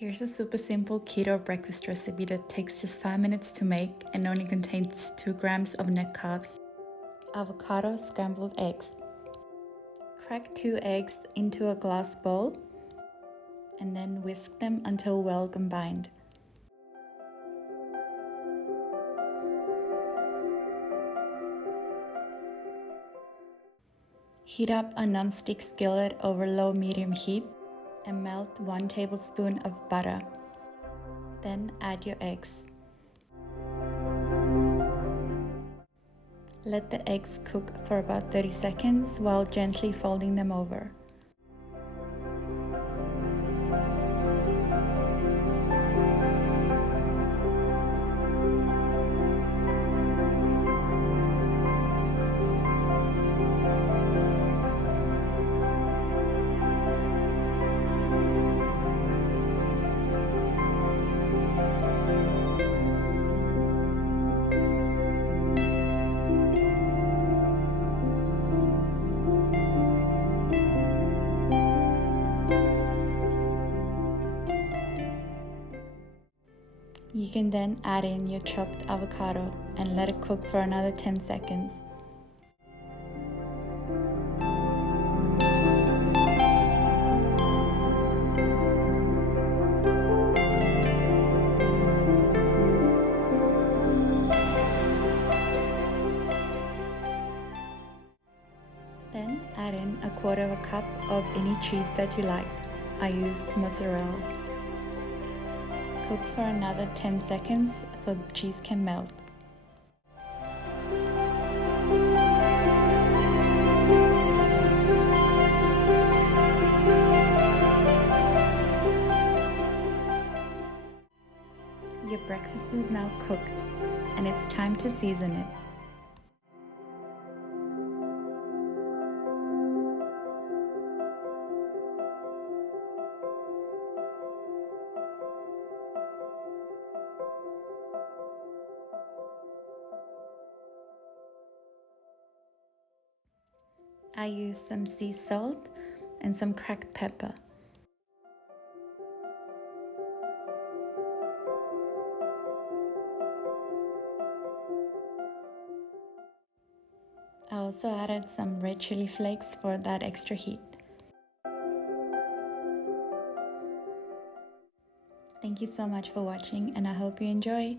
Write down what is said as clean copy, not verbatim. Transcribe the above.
Here's a super simple keto breakfast recipe that takes just 5 minutes to make and only contains 2 grams of net carbs. Avocado scrambled eggs. Crack 2 eggs into a glass bowl and then whisk them until well combined. Heat up a non-stick skillet over low-medium heat and melt 1 tablespoon of butter. Then add your eggs. Let the eggs cook for about 30 seconds while gently folding them over. You can then add in your chopped avocado and let it cook for another 10 seconds. Then add in a quarter of a cup of any cheese that you like. I used mozzarella. Cook for another 10 seconds so the cheese can melt. Your breakfast is now cooked, and it's time to season it. I used some sea salt and some cracked pepper. I also added some red chili flakes for that extra heat. Thank you so much for watching, and I hope you enjoy.